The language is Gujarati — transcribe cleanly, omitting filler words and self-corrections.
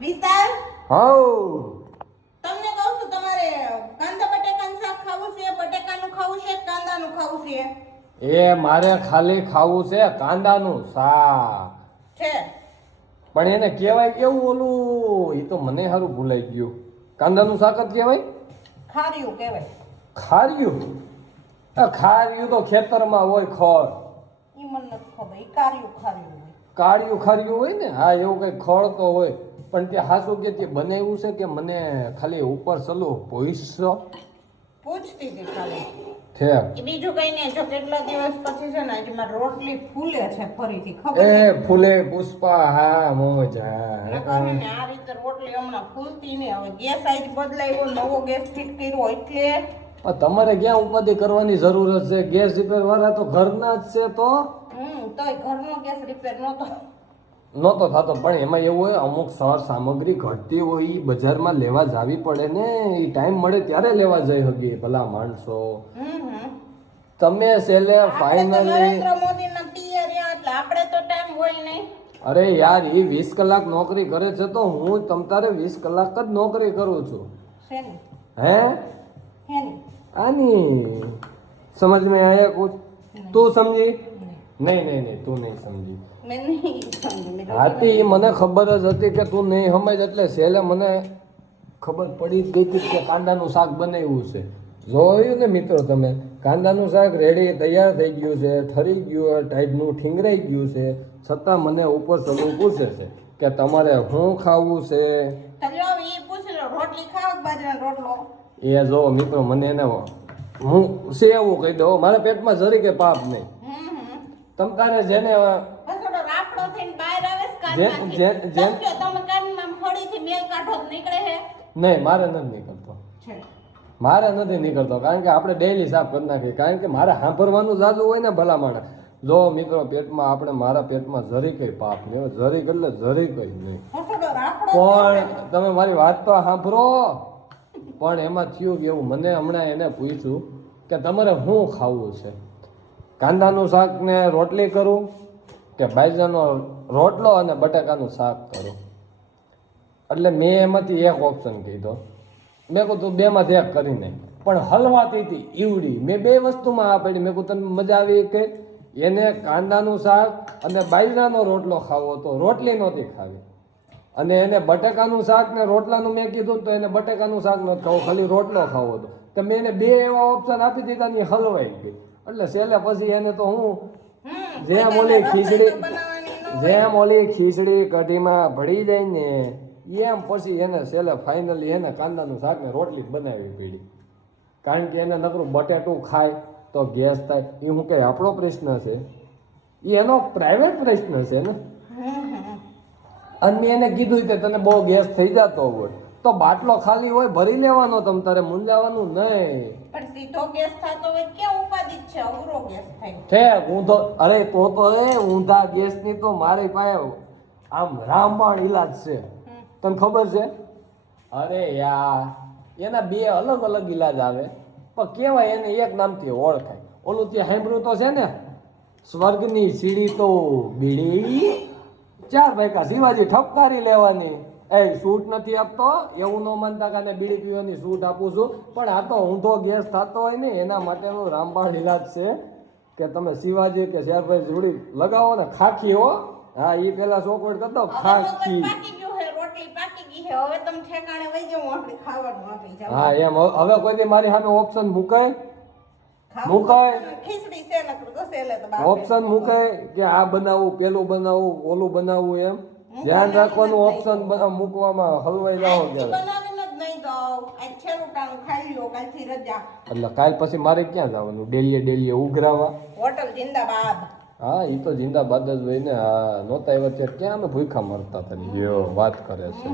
વિશાલ, હાઉ તમને કહું છું તમારે કાંદા બટેકાનું શાક ખાવું છે, બટેકાનું ખાવું છે, કાંદાનું ખાવું છે? એ મારે ખાલી ખાવું છે કાંદાનું શાક. છે. પણ એને કહેવાય કેવું ઓલું, એ તો મને સારું ભૂલાઈ ગયું. કાંદાનું શાક જ કહેવાય? ખાર્યું કહેવાય. ખાર્યું? ખાર્યું તો ખેતરમાં હોય ખડ. ઈ મને નથી ખબર. ઈ કાર્યું ખાર્યું હોય. કાળિયું ખાર્યું હોય ને, હા એવું કઈ ખડ તો હોય. પણ તે હાસુ કે તે બનાવ્યું છે કે મને ખાલી ઉપર સલું પૂછશો? પૂછતી હતી ખાલી. છે ઈ બીજું કઈ નહીં. જો કેટલા દિવસ પછી છે ને આજે મારી રોટલી ફૂલે છે ફરીથી. ખબર એ છે? ફૂલે પુષ્પા, હા મોજ, હા. નકર ને આ રીતે રોટલી હમણાં ફૂલતી નહીં. હવે ગેસ આજ બદલાયો, નવો ગેસ ફિટ કર્યો એટલે તમારે ક્યાં ઉપાધિ કરવાની જરૂર છે? ગેસ રિપેર વાળા તો ઘરના જ છે. તો તોય ઘરનો ગેસ રિપેર નહોતો થતો. પણ એમાં એવું હોય, અમુક સર સામગ્રી ઘટતી હોય ઈ બજારમાં લેવા જાવી પડે ને. એ ટાઈમ મળે ત્યારે લેવા જઈ શકીએ ભલા માણસો. તમે છેલ્લે ફાઇનલી નરેન્દ્ર મોદીના પિયર એટલે આપણે તો ટાઈમ હોય નહીં. અરે યાર, એ 20 કલાક નોકરી કરે છે તો હું તમ તારે 20 કલાક જ નોકરી કરું છું. શેની? હે હેની? આની સમજ में आया कुछ? તું સમજી? નહીં તું નહીં સમજી. મેં નહીં સમજી. હાથી મને ખબર જ હતી કે તું નહીં સમજ, એટલે છેલ્લે મને ખબર પડી જ ગઈ હતી કે કાંદાનું શાક બનાવ્યું છે. જોયું ને મિત્રો તમે, કાંદાનું શાક રેડી તૈયાર થઈ ગયું છે, ઠરી ગયું ટાઈપનું ઠીંગરાઈ ગયું છે, છતાં મને ઉપર સલું પૂછે છે કે તમારે શું ખાવું છે. ચાલો ઈ પૂછી લો, રોટલી ખાવ કે બાજરાનો રોટલો? એ જો મિત્રો, મને એને હું છે એવું કહી દઉં, મારા પેટમાં જરી કે પાપ નહીં. તમ તારે જેને થોડો રાફડો થઈને બહાર આવે છે કાનમાં. તમે કાનમાં ફળીથી મેલ કાઢો તો નીકળે છે? નહીં, મારે નથી નીકળતો. મારે નથી નીકળતો, કારણ કે આપણે ડેઈલી સાફ કરી નાખીએ. કારણ કે મારે સાંભળવાનું જાજુ હોય ને ભલા માણસ. જો મિત્રો, પેટમાં આપણે મારા પેટમાં જરી કઈ પાપ નહીં, જરી એટલે જરી કઈ નહીં. પણ તમે મારી વાત તો સાંભળો. પણ એમાં થયું કે એવું, મને હમણાં એને પૂછ્યું કે તમારે શું ખાવું છે, કાંદાનું શાક ને રોટલી કરું કે બાજરાનો રોટલો અને બટાકાનું શાક કરું? એટલે મેં એમાંથી એક ઓપ્શન કીધો. મેં કહું તું બેમાંથી એક કરીને. પણ હલવાતી હતી ઈવડી. મેં બે વસ્તુમાં આ પડી. મેં કહું તને મજા આવી કે એને કાંદાનું શાક અને બાજરાનો રોટલો ખાવો હતો, રોટલી નહોતી ખાવી. અને એને બટાકાનું શાક ને રોટલાનું મેં કીધું તો એને બટાકાનું શાક નહોતું ખાવું, ખાલી રોટલો ખાવો હતો. તો મેં એને બે એવા ઓપ્શન આપી દીધા ને હલવાઈ ગઈ. એટલે છેલ્લે પછી એને તો હું જેમ ઓલી ખીચડી કઢીમાં ભળી જાય ને એમ પછી એને છેલ્લે ફાઇનલી એને કાંદાનું શાક ને રોટલી જ બનાવવી પડી. કારણ કે એને નકરું બટેટું ખાય તો ગેસ થાય. એ હું કઈ આપણો પ્રશ્ન છે? એ એનો પ્રાઇવેટ પ્રશ્ન છે ને. અને મેં એને કીધું કે તને બહુ ગેસ થઈ જતો હોય તો બાટલો ખાલી હોય ભરી લેવાનો, તમ તારે મૂંઝાવાનું નહીં. પણ સીધો ગેસ થતો હોય કે ઉપાધિ છે, અવરો ગેસ થાય છે ઊંધો. અરે તો ઊંધા ગેસની તો મારી પાસે આમ રામબાણ ઈલાજ છે. તને ખબર છે? અરે યાર, એના બે અલગ અલગ ઈલાજ આવે, પણ કેવાય એને એક નામથી ઓળખાય. ઓલું ત્યાં સાંભળ્યું તો છે ને, સ્વર્ગની સીડી તો બીડી, 4 ભાઈકા શિવાજી ઠપકારી લેવાની. એ સૂટ નથી આપતો એવું ન માનતા કે બીડી પીવાની સૂટ આપું છું. પણ આ તો ઊંધો ગેસ થતો હોય ને એના માટેનું રામબાણ ઈલાજ છે કે તમે શિવાજી કે શેરભાઈ જોડી લગાવો ને. ખાખી હો, હા એ પેલા ચોકવટ કરતો ખાખી. રોટલી પાકી ગઈ છે, હવે તમે ઠેકાણે વઈ જાવ, આપણે ખાવાનું આપી જાવ. હા એમ. હવે કોઈ દી મારી સામે ઓપ્શન મુકાય ખીચડી છે ને તો સેલે તો ઓપ્શન મુકાય કે આ બનાવું, પેલું બનાવું, ઓલું બનાવવું, એમ ધ્યાન રાખવાનું. ઓપ્શન મૂકવામાં હલવાઈ જાઓ બનાવીને જ નહીં તો આ છેલ્લું ટાણું ખાઈ લો, કાલથી રજા. એટલે કાલ પછી મારે ક્યાં જવાનું? ડેલીએ ઉઘરાવા? હોટલ જિંદાબાદ. હા એ તો જિંદાબાદ જ હોય ને. હા નહોતા એવા ત્યારે ક્યાં અમે ભૂખા મરતા હતા. વાત કરે છે.